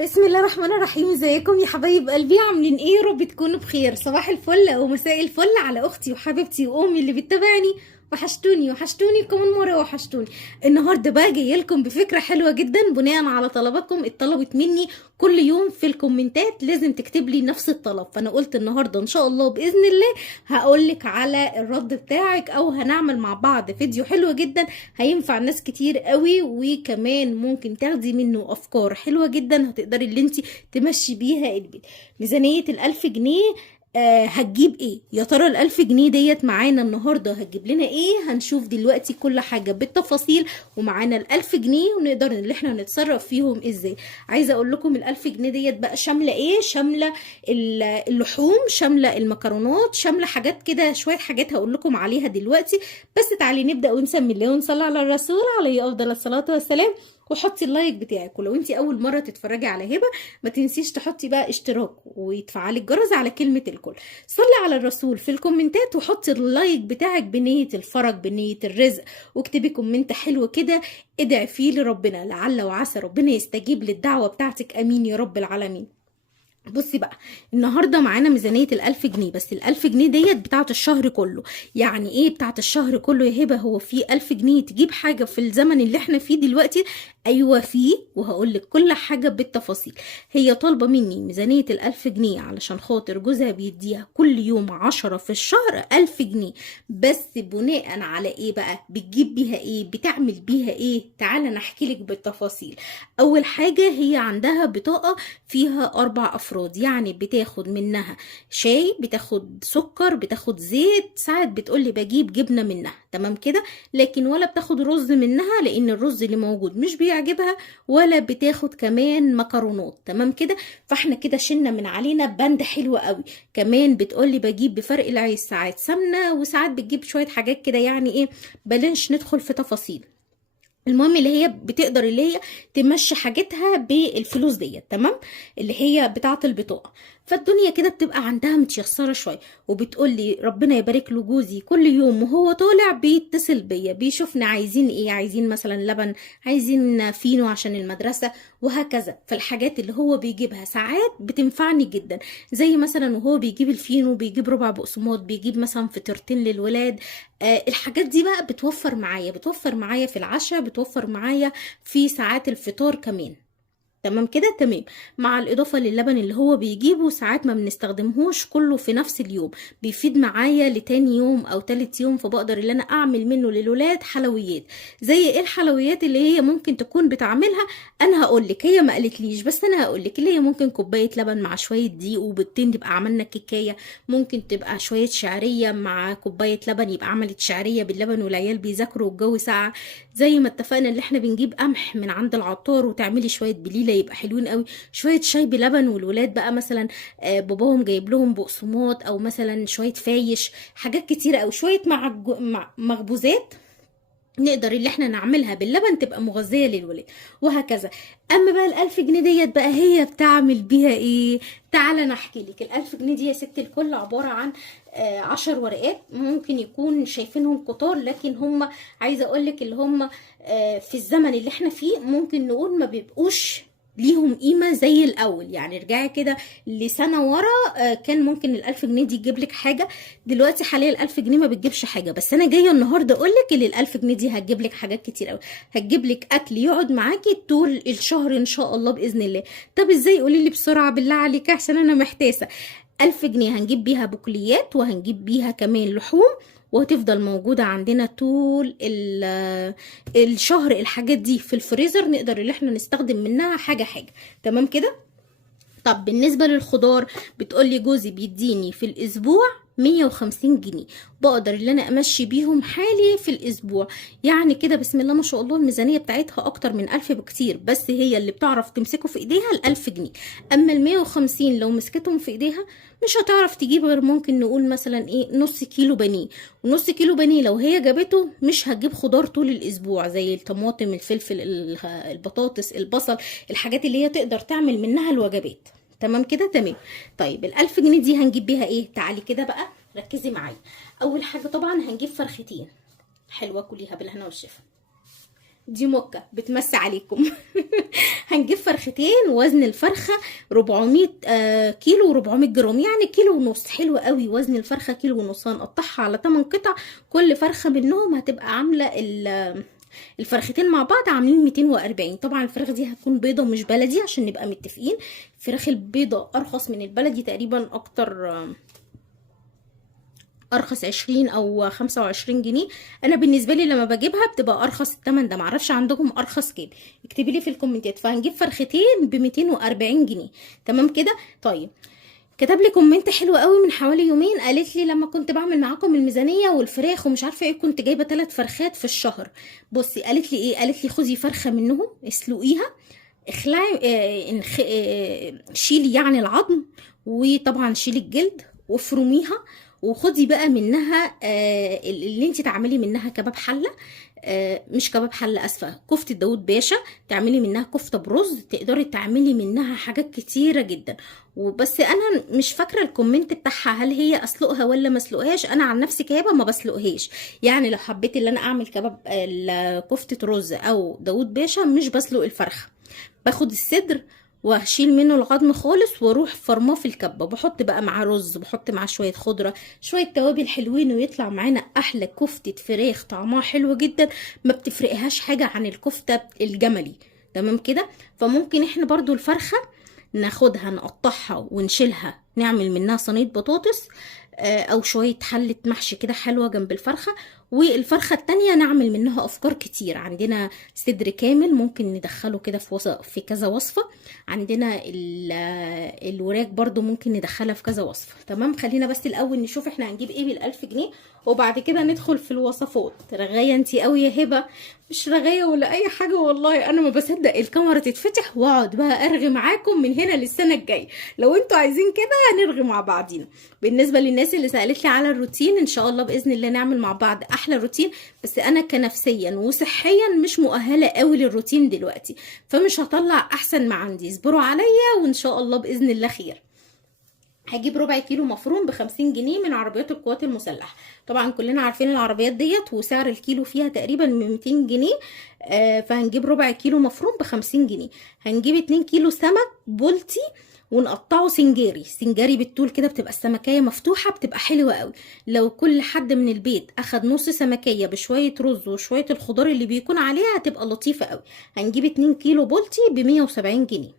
بسم الله الرحمن الرحيم. ازيكم يا حبايب قلبي؟ عاملين ايه؟ يا رب تكونوا بخير. صباح الفل او مساء الفل على اختي وحبيبتي وامي اللي بتتابعني. وحشتوني وحشتوني كمان مره وحشتوني. النهارده بقى جايه لكم بفكره حلوه جدا بناء على طلباتكم. اتطلبت مني كل يوم في الكومنتات لازم تكتب لي نفس الطلب، فانا قلت النهارده ان شاء الله باذن الله هقول لك على الرد بتاعك، او هنعمل مع بعض فيديو حلو جدا هينفع ناس كتير قوي، وكمان ممكن تاخدي منه افكار حلوه جدا هتقدري اللي انت تمشي بيها البيت. ميزانيه ال1000 جنيه. هتجيب ايه يا ترى؟ ال1000 جنيه ديت معانا النهارده هتجيب لنا ايه؟ هنشوف دلوقتي كل حاجه بالتفاصيل، ومعانا ال1000 جنيه ونقدر ان احنا نتصرف فيهم ازاي. عايزه اقول لكم ال1000 جنيه ديت بقى شامله ايه؟ شامله اللحوم، شامله المكرونات، شامله حاجات كده، شويه حاجات هقول لكم عليها دلوقتي. بس تعالي نبدا ونسمي الله ونصلي على الرسول عليه افضل الصلاه والسلام. وحطي اللايك بتاعك، ولو انت اول مره تتفرجي على هبه ما تنسيش تحطي بقى اشتراك وتفعلي الجرس على كلمه الكل. صلي على الرسول في الكومنتات وحطي اللايك بتاعك بنيه الفرج بنيه الرزق، واكتبي كومنت حلو كده ادعي فيه لربنا لعل وعسى ربنا يستجيب للدعوه بتاعتك. امين يا رب العالمين. بصي بقى، النهارده معانا ميزانيه ال1000 جنيه، بس ال1000 جنيه ديت بتاعت الشهر كله. يعني ايه بتاعت الشهر كله يا هبه؟ هو في 1000 جنيه تجيب حاجه في الزمن اللي احنا فيه دلوقتي؟ ايوه فيه، وهقول لك كل حاجه بالتفاصيل. هي طالبه مني ميزانيه ال1000 جنيه علشان خاطر جوزها بيديها كل يوم 10 في الشهر 1000 جنيه. بس بناء على ايه بقى؟ بتجيب بيها ايه؟ بتعمل بيها ايه؟ تعالى نحكي لك بالتفاصيل. اول حاجه هي عندها بطاقه فيها 4 أفراد، يعني بتاخد منها شاي، بتاخد سكر، بتاخد زيت، ساعات بتقولي بجيب جبنة منها، تمام كده. لكن ولا بتاخد رز منها لأن الرز اللي موجود مش بيعجبها، ولا بتاخد كمان مكرونات، تمام كده. فاحنا كده شلنا من علينا بند حلو قوي. كمان بتقولي بجيب بفرق العيش ساعات سمنة، وساعات بتجيب شوية حاجات كده، يعني ايه، بلاش ندخل في تفاصيل. المهم اللي هي بتقدر اللي هي تمشي حاجتها بالفلوس ديت، تمام، اللي هي بتاعه البطاقه. فالدنيا كده بتبقى عندها متيسره شويه. وبتقول لي ربنا يبارك له جوزي كل يوم وهو طالع بيتصل بيا بيشوفنا عايزين ايه، عايزين مثلا لبن، عايزين فينو عشان المدرسه، وهكذا. فالحاجات اللي هو بيجيبها ساعات بتنفعني جدا، زي مثلا وهو بيجيب الفينو بيجيب ربع بقسماط، بيجيب مثلا فطيرتين للولاد. الحاجات دي بقى بتوفر معايا في العشاء، بتوفر معايا في ساعات الفطار كمان، تمام كده تمام. مع الاضافه للبن اللي هو بيجيبه ساعات ما بنستخدمهوش كله في نفس اليوم، بيفيد معايا لتاني يوم او تالت يوم، فبقدر ان انا اعمل منه للولاد حلويات. زي ايه الحلويات اللي هي ممكن تكون بتعملها؟ انا هقولك، هي ما قالتليش بس انا هقولك. اللي هي ممكن كوبايه لبن مع شويه دقيق وبيضتين تبقى عملنا كيكايه، ممكن تبقى شويه شعريه مع كوبايه لبن يبقى عملت شعريه باللبن والعيال بيذاكروا والجو ساقع. زي ما اتفقنا اللي احنا بنجيب قمح من عند العطار وتعملي شويه بليله يبقى حلوين قوي. شويه شاي بلبن، والولاد بقى مثلا باباهم جايب لهم بقسماط، او مثلا شويه فايش، حاجات كتيره قوي، شويه مخبوزات نقدر اللي احنا نعملها باللبن تبقى مغذية للولاد، وهكذا. اما بقى ال1000 جنيه ديت بقى هي بتعمل بيها ايه؟ تعالى نحكي لك. ال1000 جنيه دي يا ست الكل عبارة عن 10 ورقات، ممكن يكون شايفينهم كتار لكن هم، عايزة اقولك اللي هم في الزمن اللي احنا فيه ممكن نقول ما بيبقوش ليهم قيمة زي الأول. يعني ارجعي كده لسنة ورا، كان ممكن ال1000 جنيه دي تجيب لك حاجة، دلوقتي حاليا ال1000 جنيه ما بتجيبش حاجة. بس أنا جاية النهاردة أقولك إن ال1000 جنيه دي هتجيب لك حاجات كتير أوي، هتجيب لك أكل يقعد معاكي طول الشهر إن شاء الله بإذن الله. طب إزاي؟ قولي لي بسرعة بالله عليك عشان أنا محتاسة. 1000 جنيه هنجيب بيها بقوليات، وهنجيب بيها كمان لحوم، وهتفضل موجودة عندنا طول الشهر. الحاجات دي في الفريزر نقدر اللي احنا نستخدم منها حاجة حاجة، تمام كده. طب بالنسبة للخضار، بتقولي جوزي بيديني في الأسبوع 150 جنيه، بقدر اللي انا امشي بيهم حالي في الاسبوع. يعني كده بسم الله ما شاء الله الميزانية بتاعتها اكتر من 1000 بكتير، بس هي اللي بتعرف تمسكه في ايديها ال1000 جنيه. اما ال150 لو مسكتهم في ايديها مش هتعرف تجيب غير ممكن نقول مثلا ايه نص كيلو بانيه. ونص كيلو بانيه لو هي جابته مش هتجيب خضار طول الاسبوع، زي الطماطم، الفلفل، البطاطس، البصل، الحاجات اللي هي تقدر تعمل منها الوجبات، تمام كده تمام. طيب ال1000 جنيه دي هنجيب بيها ايه؟ تعالي كده بقى ركزي معايا. اول حاجه طبعا هنجيب فرختين حلوه كليها بالهنا والشفا. دي موكا بتمسي عليكم. هنجيب فرختين، وزن الفرخة 400 كيلو و400 جرام، يعني كيلو ونص. حلو قوي، وزن الفرخة كيلو ونص. هنقطعها على 8 قطع، كل فرخة منهم هتبقى عاملة الفرختين مع بعض عاملين 240. طبعا الفراخ دي هتكون بيضة مش بلدي عشان نبقى متفقين. الفراخ البيضة ارخص من البلدي تقريبا، اكتر ارخص 20 او 25 جنيه. انا بالنسبه لي لما بجيبها بتبقى ارخص الثمن ده، معرفش عندكم ارخص كام، اكتبي لي في الكومنتات. فهنجيب فرختين ب 240 جنيه. تمام كده. طيب كتب لي كومنت حلو قوي من حوالي يومين، قالت لي لما كنت بعمل معاكم الميزانيه والفراخ ومش عارفه ايه كنت جايبه 3 فرخات في الشهر. بصي قالت لي ايه، قالت لي خدي فرخه منهم اسلقيها، اخلعي شيلي يعني العظم، وطبعا شيلي الجلد وافرميها، وخدي بقى منها اللي انت تعملي منها كباب حله، مش كباب حله، اسفه، كفته داود باشا. تعملي منها كفته برز، تقدري تعملي منها حاجات كتيره جدا. وبس انا مش فاكره الكومنت بتاعها هل هي اسلقها ولا ما اسلقهاش. انا عن نفسي كيابه ما بسلقهاش، يعني لو حبيت ان انا اعمل كباب كفته رز او داود باشا مش بسلق الفرخه، باخد الصدر وهشيل منه العظم خالص واروح فرماه في الكبه، بحط بقى معاه رز، بحط معاه شويه خضره، شويه توابل حلوين، ويطلع معانا احلى كفته فراخ طعمها حلو جدا، ما بتفرقهاش حاجه عن الكفته الجملي. تمام كده. فممكن احنا برضو الفرخه ناخدها نقطعها ونشيلها، نعمل منها صينيه بطاطس او شويه حله محشي كده حلوه جنب الفرخه. والفرخه التانية نعمل منها افكار كتير. عندنا صدر كامل ممكن ندخله كده في كذا وصفه. عندنا الوراك برضو ممكن ندخلها في كذا وصفه. تمام. خلينا بس الاول نشوف احنا هنجيب ايه بال1000 جنيه، وبعد كده ندخل في الوصفات. رغايه انتي قوي يا هبه. مش رغايه ولا اي حاجه والله، انا ما بصدق الكاميرا تتفتح واقعد بقى ارغي معاكم من هنا للسنه الجايه. لو انتوا عايزين كده هنرغي مع بعضينا. بالنسبه للناس اللي سالت لي على الروتين، ان شاء الله باذن الله نعمل مع بعض احلى روتين. بس انا كنفسيا وصحيا مش مؤهله قوي للروتين دلوقتي، فمش هطلع احسن ما عندي. اصبروا عليا وان شاء الله باذن الله خير. هجيب ربع كيلو مفروم ب50 جنيه من عربيات القوات المسلحه. طبعا كلنا عارفين العربيات ديت، وسعر الكيلو فيها تقريبا 200 جنيه. فهنجيب ربع كيلو مفروم ب50 جنيه. هنجيب 2 كيلو سمك بولتي ونقطعه سنجاري. سنجاري بالطول كده، بتبقى السمكية مفتوحة، بتبقى حلوة قوي. لو كل حد من البيت اخد نص سمكية بشوية رز وشوية الخضار اللي بيكون عليها هتبقى لطيفة قوي. هنجيب 2 كيلو بولتي ب170 جنيه.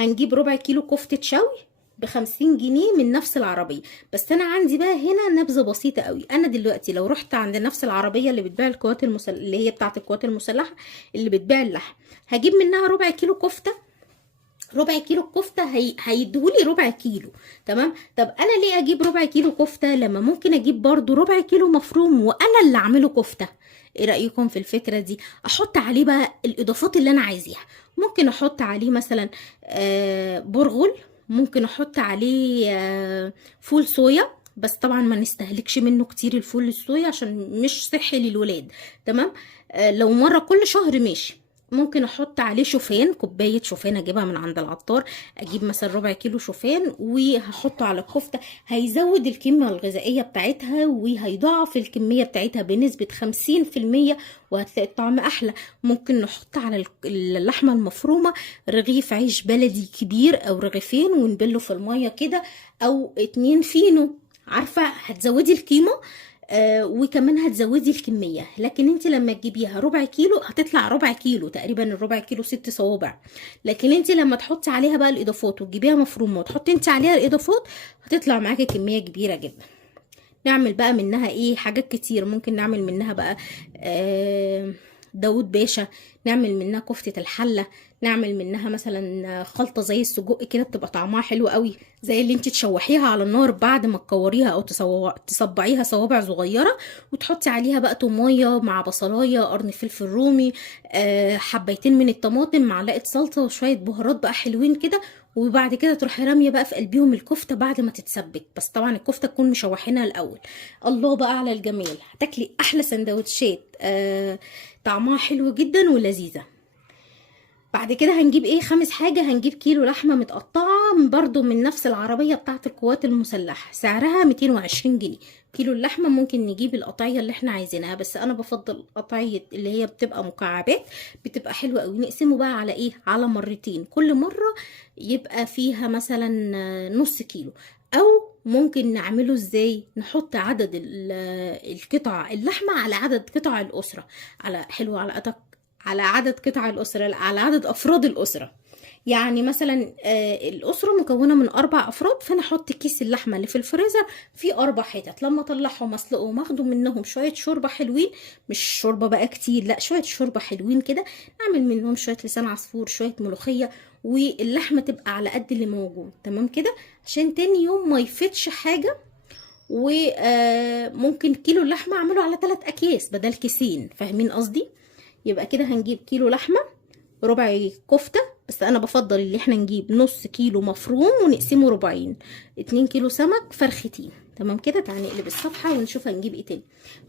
هنجيب ربع كيلو كفتة شوي ب50 جنيه من نفس العربية. بس انا عندي بقى هنا نبذة بسيطة قوي. انا دلوقتي لو رحت عند نفس العربية اللي بتبيع القوات المسلحة، اللي هي بتاعت القوات المسلحة اللي بتبيع اللحم، هجيب منها ربع كيلو كفتة. ربع كيلو الكفته هيديهولي ربع كيلو. تمام. طب انا ليه اجيب ربع كيلو كفته لما ممكن اجيب برضو ربع كيلو مفروم وانا اللي اعمله كفته؟ ايه رايكم في الفكره دي؟ احط عليه بقى الاضافات اللي انا عايزاها. ممكن احط عليه مثلا برغل، ممكن احط عليه فول صويا، بس طبعا ما نستهلكش منه كتير الفول الصويا عشان مش صحي للولاد. تمام. لو مره كل شهر ماشي. ممكن احط عليه شوفان، كوبايه شوفان اجيبها من عند العطار، اجيب مثلا ربع كيلو شوفان وهحطه على الكفته. هيزود القيمه الغذائيه بتاعتها وهيضاعف الكميه بتاعتها بنسبه 50%، وهتلاقي الطعم احلى. ممكن نحط على اللحمه المفرومه رغيف عيش بلدي كبير او رغيفين ونبله في الميه كده، او 2 فينو. عارفه هتزودي القيمه وكمان هتزودي الكميه. لكن انت لما تجيبيها ربع كيلو هتطلع ربع كيلو تقريبا، الربع كيلو 6 صوابع. لكن انت لما تحطي عليها بقى الاضافات وتجيبيها مفرومه وتحطي انت عليها الاضافات هتطلع معاكي كميه كبيره جدا. نعمل بقى منها ايه؟ حاجات كتير. ممكن نعمل منها بقى داود باشا، نعمل منها كفتة الحلة، نعمل منها مثلا خلطة زي السجق كده بتبقى طعمها حلو قوي، زي اللي انت تشوحيها على النار بعد ما تكوريها او تصبعيها صوابع صغيرة، وتحطي عليها بقى تومية مع بصلاية، قرن فلفل رومي، حبيتين من الطماطم، معلقة صلصة وشوية بهارات بقى حلوين كده. وبعد كده تروحي راميه بقى في قلبيهم الكفته بعد ما تتسبك. بس طبعا الكفته تكون مشوحينها الاول. الله بقى على الجمال، هتاكلي احلى سندوتشات طعمها حلو جدا ولذيذه. بعد كده هنجيب ايه؟ خامس حاجه، هنجيب كيلو لحمه متقطعه برضو من نفس العربية بتاعة القوات المسلحة، سعرها 220 جنيه. كيلو اللحمة ممكن نجيب القطعية اللي احنا عايزينها، بس انا بفضل قطعية اللي هي بتبقى مكعبات، بتبقى حلوة قوي. نقسمه بقى على ايه؟ على مرتين، كل مرة يبقى فيها مثلا نص كيلو. او ممكن نعمله ازاي؟ نحط عدد القطع اللحمة على عدد قطع الأسرة، على عدد قطع الأسرة، على عدد أفراد الأسرة. يعني مثلا الأسرة مكونة من 4 أفراد، فأنا أحط كيس اللحمة اللي في الفريزر فيه 4 حتت، لما أطلعهم أسلقهم أخدوا منهم شوية شوربة حلوين، مش شوربة بقى كتير، لا شوية شوربة حلوين كده، نعمل منهم شوية لسان عصفور، شوية ملوخية، واللحمة تبقى على قد اللي موجود. تمام كده، عشان تاني يوم ما يفتش حاجة. وممكن كيلو اللحمة أعمله على 3 أكياس بدل كيسين، فاهمين قصدي؟ يبقى كده هنجيب كيلو لحمة، ربع كفتة، بس انا بفضل اللي احنا نجيب نص كيلو مفروم ونقسمه ربعين، 2 كيلو سمك، فرختين. تمام كده، تعالى نقلب الصفحة ونشوف هنجيب ايه تاني.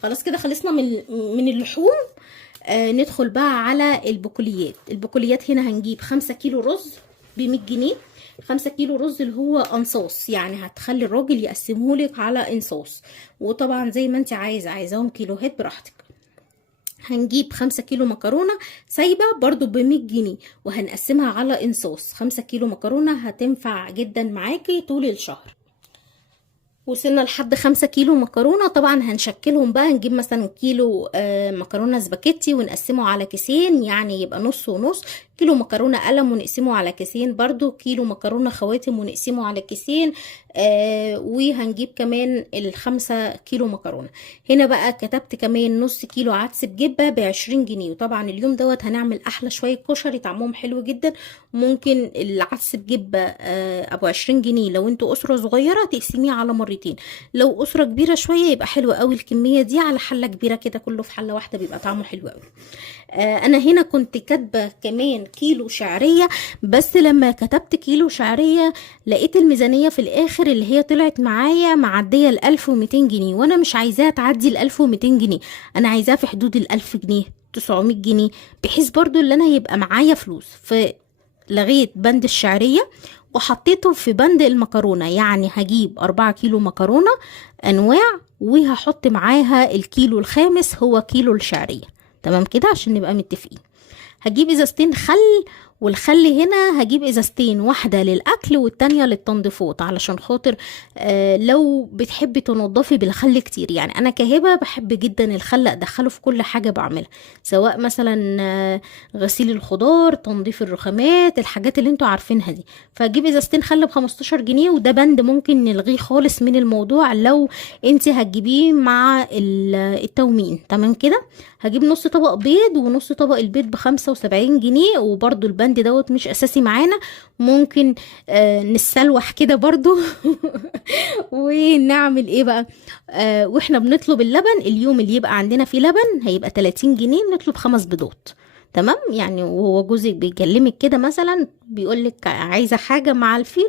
خلاص كده خلصنا من اللحوم. ندخل بقى على البقوليات. البقوليات هنا هنجيب 5 كيلو رز ب100 جنيه. 5 كيلو رز اللي هو انصاص، يعني هتخلي الراجل يقسمهولك على انصاص، وطبعا زي ما انت عايزاهم كيلوهات براحتك. هنجيب 5 كيلو مكرونة سايبة برضو ب100 جنيه، وهنقسمها على انصاص. 5 كيلو مكرونة هتنفع جدا معاكي طول الشهر. وصلنا لحد 5 كيلو مكرونة. طبعا هنشكلهم بقى، نجيب مثلا كيلو مكرونة سباكيتي ونقسمه على كيسين، يعني يبقى نص ونص. كيلو مكرونة قلم ونقسمه على كيسين برضو. كيلو مكرونة خواتم ونقسمه على كيسين. وهنجيب كمان 5 كيلو مكرونة. هنا بقى كتبت كمان نص كيلو عدس بجبة ب20 جنيه. وطبعا اليوم دوت هنعمل احلى شوية كشري طعمهم حلو جدا. ممكن العدس بجبة ابو 20 جنيه لو انتوا اسرة صغيرة تقسميه على مرتين، لو اسرة كبيرة شوية يبقى حلو قوي الكمية دي على حلة كبيرة كده، كله في حلة واحدة بيبقى طعمه حلو قوي. انا هنا كنت كاتبه كمان كيلو شعريه، بس لما كتبت كيلو شعريه لقيت الميزانيه في الاخر اللي هي طلعت معايا معديه 1200 جنيه، وانا مش عايزاها تعدي 1200 جنيه، انا عايزاها في حدود 1000 جنيه 900 جنيه، بحيث برضو اللي انا يبقى معايا فلوس. فلغيت بند الشعريه وحطيته في بند المكرونه، يعني هجيب 4 كيلو مكرونه انواع، وهحط معاها الكيلو الخامس هو كيلو الشعريه. تمام كده عشان نبقى متفقين. هجيب ازازتين خل، والخل هنا هجيب ازازتين، واحدة للاكل والتانية للتنظيفات، علشان خاطر لو بتحبي تنظفي بالخل كتير. يعني انا كهبة بحب جدا الخل ادخله في كل حاجة بعملها، سواء مثلا غسيل الخضار، تنظيف الرخامات، الحاجات اللي انتوا عارفينها دي. فهجيب ازازتين خل ب15 جنيه، وده بند ممكن نلغيه خالص من الموضوع لو انت هتجيبيه مع التومين. تمام كده. هجيب نص طبق بيض، ونص طبق البيض ب75 جنيه، وبرضو البند دوت مش اساسي معانا، ممكن نسلوح كده برضو ونعمل ايه بقى؟ واحنا بنطلب اللبن، اليوم اللي يبقى عندنا فيه لبن هيبقى 30 جنيه، نطلب 5 بيضات. تمام، يعني وهو جوزك بيكلمك كده مثلا بيقولك عايزه حاجه مع الفينو،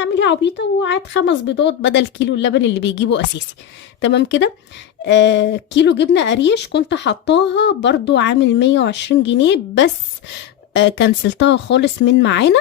اعملي عبيطه وعاد 5 بيضات بدل كيلو اللبن اللي بيجيبه اساسي. تمام كده. كيلو جبنه قريش كنت حطاها برضو عامل 120 جنيه، بس كنسلتها خالص من معانا،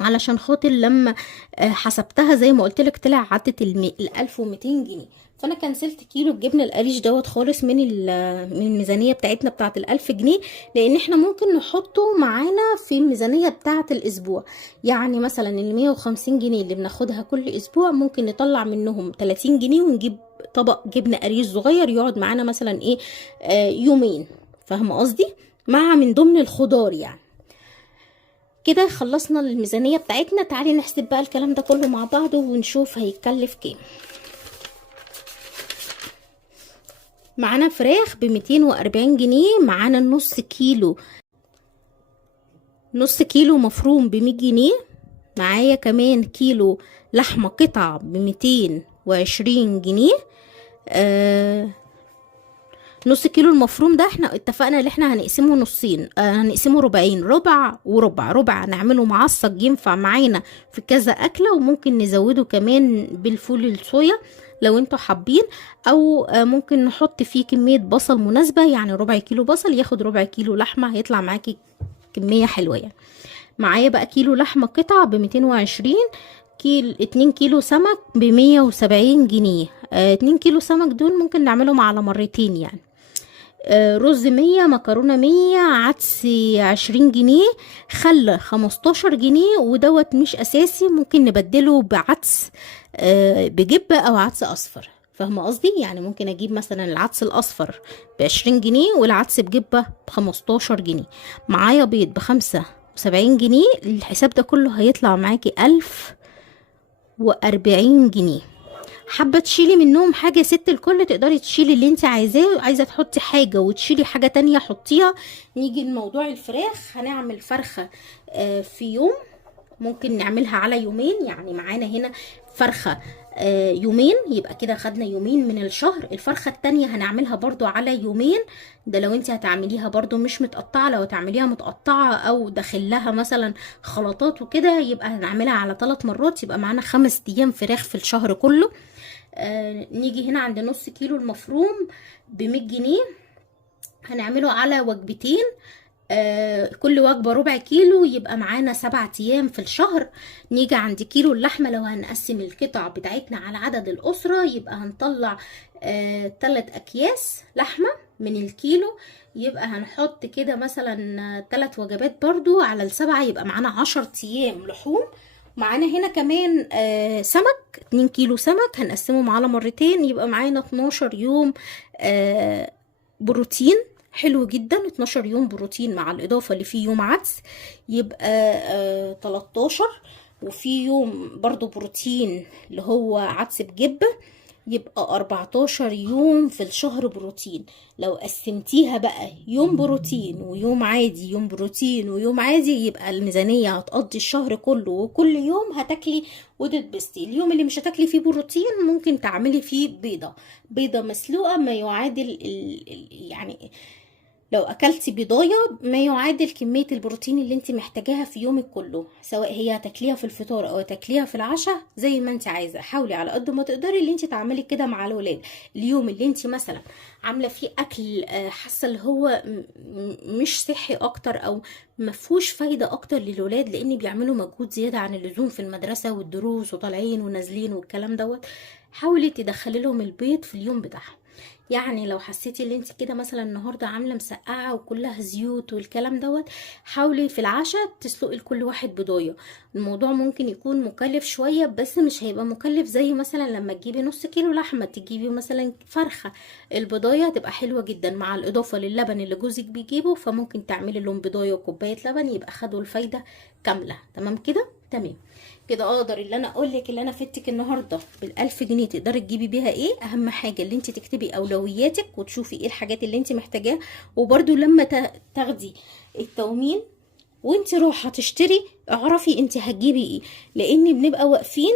علشان خاطر لما حسبتها زي ما قلت لك طلع عدت 1200 جنيه، فانا كنسلت كيلو الجبنه القريش دوت خالص من الميزانيه بتاعتنا بتاعت ال1000 جنيه، لان احنا ممكن نحطه معانا في الميزانيه بتاعت الاسبوع. يعني مثلا ال 150 جنيه اللي بناخدها كل اسبوع ممكن نطلع منهم 30 جنيه ونجيب طبق جبنه قريش صغير يقعد معانا مثلا ايه يومين، فاهمه قصدي؟ مع من ضمن الخضار يعني. كده خلصنا الميزانية بتاعتنا. تعالي نحسب بقى الكلام ده كله مع بعض ونشوف هيتكلف كام. معانا فراخ ب240 جنيه، معانا نص كيلو مفروم ب100 جنيه، معايا كمان كيلو لحمة قطع ب220 جنيه. نص كيلو المفروم ده احنا اتفقنا ان احنا هنقسمه نصين، هنقسمه ربعين، ربع وربع. ربع نعمله معصج ينفع معانا في كذا اكله، وممكن نزوده كمان بالفول الصويا لو انتوا حابين، او ممكن نحط فيه كميه بصل مناسبه، يعني ربع كيلو بصل ياخد ربع كيلو لحمه، هيطلع معاكي كميه حلوه يعني. معايا بقى كيلو لحمة قطع ب220، 2 كيلو سمك ب170 جنيه. 2 كيلو سمك دول ممكن نعملهم على مرتين يعني. رز 100، مكرونة 100، عدس 20 جنيه، خل 15 جنيه، ودوت مش اساسي، ممكن نبدله بعدس بجبة او عدس اصفر. فاهمة قصدي؟ يعني ممكن اجيب مثلا العدس الاصفر ب20 جنيه والعدس بجبة ب15 جنيه. معايا بيض ب75 جنيه. الحساب ده كله هيطلع معاكي 1040 جنيه. حابه تشيلي منهم حاجه يا ست الكل، تقدري تشيلي اللي انت عايزاه. عايزه تحطي حاجه وتشيلي حاجه تانية حطيها. نيجي لموضوع الفراخ. هنعمل فرخه في يوم، ممكن نعملها على يومين. يعني معانا هنا فرخه يومين، يبقى كده خدنا يومين من الشهر. الفرخه التانية هنعملها برضو على يومين. ده لو انت هتعمليها برضو مش متقطعه. لو هتعمليها متقطعه او داخلها مثلا خلطات وكده، يبقى هنعملها على 3 مرات، يبقى معانا 5 ايام فراخ في الشهر كله. نيجي هنا عند نص كيلو المفروم ب100 جنيه، هنعمله على وجبتين. كل وجبة ربع كيلو، يبقى معانا 7 ايام في الشهر. نيجي عند كيلو اللحمة، لو هنقسم القطع بتاعتنا على عدد الأسرة، يبقى هنطلع 3 أكياس لحمة من الكيلو. يبقى هنحط كده مثلا 3 وجبات برضو على ال7، يبقى معانا 10 ايام لحوم. معانا هنا كمان سمك، 2 كيلو سمك هنقسمهم على مرتين، يبقى معانا 12 يوم بروتين. حلو جدا، 12 يوم بروتين مع الإضافة اللي فيه يوم عدس، يبقى 13. وفي يوم برضو بروتين اللي هو عدس بجبة، يبقى 14 يوم في الشهر بروتين. لو قسمتيها بقى يوم بروتين ويوم عادي، يوم بروتين ويوم عادي، يبقى الميزانية هتقضي الشهر كله، وكل يوم هتاكلي وتتبسطي. اليوم اللي مش هتاكلي فيه بروتين ممكن تعملي فيه بيضة مسلوقة، ما يعادل يعني لو اكلتي بيضايه ما يعادل كميه البروتين اللي انت محتاجاها في يومك كله، سواء هي هتاكليها في الفطار او هتاكليها في العشاء زي ما انت عايزه. حاولي على قد ما تقدري اللي انت تعملي كده مع الولاد. اليوم اللي انت مثلا عامله فيه اكل حاسه اللي هو مش صحي اكتر او مفهوش فايده اكتر للولاد، لان بيعملوا مجهود زياده عن اللزوم في المدرسه والدروس وطالعين ونازلين والكلام دوت، حاولي تدخلي لهم البيض في اليوم بتاعهم. يعني لو حسيتي ان انت كده مثلا النهارده عامله مسقعه وكلها زيوت والكلام دوت، حاولي في العشاء تسلقي لكل واحد بضايه. الموضوع ممكن يكون مكلف شويه، بس مش هيبقى مكلف زي مثلا لما تجيبي نص كيلو لحمه تجيبي مثلا فرخه. البضايه هتبقى حلوه جدا مع الاضافه للبن اللي جوزك بيجيبه، فممكن تعملي لهم بضايه وكوبايه لبن، يبقى خدوا الفايده كامله. تمام كده؟ تمام كده. اقدر اللي انا اقول لك اللي انا فدتك النهارده بال1000 جنيه تقدري تجيبي بيها ايه. اهم حاجه اللي انت تكتبي اولوياتك وتشوفي ايه الحاجات اللي انت محتاجاها. وبرده لما تاخدي التومين وانت رايحه تشتري، اعرفي انت هتجيبي ايه، لان بنبقى واقفين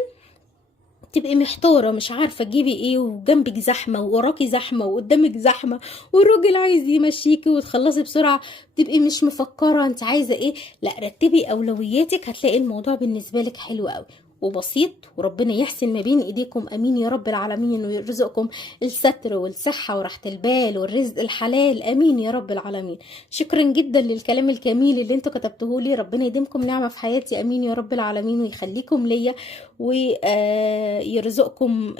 تبقي محتاره مش عارفه تجيبي ايه، وجنبك زحمه ووراكي زحمه وقدامك زحمه، والراجل عايز يمشيكي وتخلصي بسرعه، تبقي مش مفكره انت عايزه ايه. لا، رتبي اولوياتك، هتلاقي الموضوع بالنسبه لك حلو قوي وبسيط، وربنا يحسن ما بين ايديكم. امين يا رب العالمين، ويرزقكم الستر والصحه وراحه البال والرزق الحلال. امين يا رب العالمين. شكرا جدا للكلام الجميل اللي انتوا كتبتوه لي. ربنا يديمكم نعمه في حياتي. امين يا رب العالمين، ويخليكم ليا ويرزقكم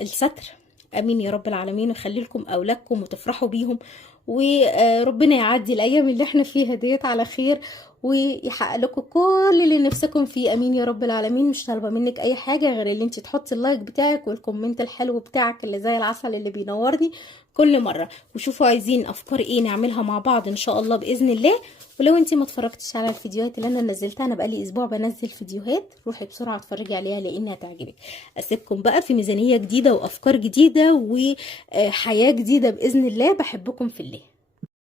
الستر. امين يا رب العالمين، ويخلي لكم اولادكم وتفرحوا بيهم، وربنا يعدي الايام اللي احنا فيها ديت على خير، ويحقق لكم كل اللي نفسكم فيه. امين يا رب العالمين. مش طالبه منك اي حاجه غير اللي انت تحطي اللايك بتاعك والكومنت الحلو بتاعك اللي زي العسل اللي بينورني كل مره. وشوفوا عايزين افكار ايه نعملها مع بعض ان شاء الله باذن الله. ولو انت ما اتفرجتش على الفيديوهات اللي انا نزلتها، انا بقالي اسبوع بنزل فيديوهات، روحي بسرعه اتفرجي عليها لانها هتعجبك. اسيبكم بقى في ميزانيه جديده وافكار جديده وحياه جديده باذن الله. بحبكم في الله.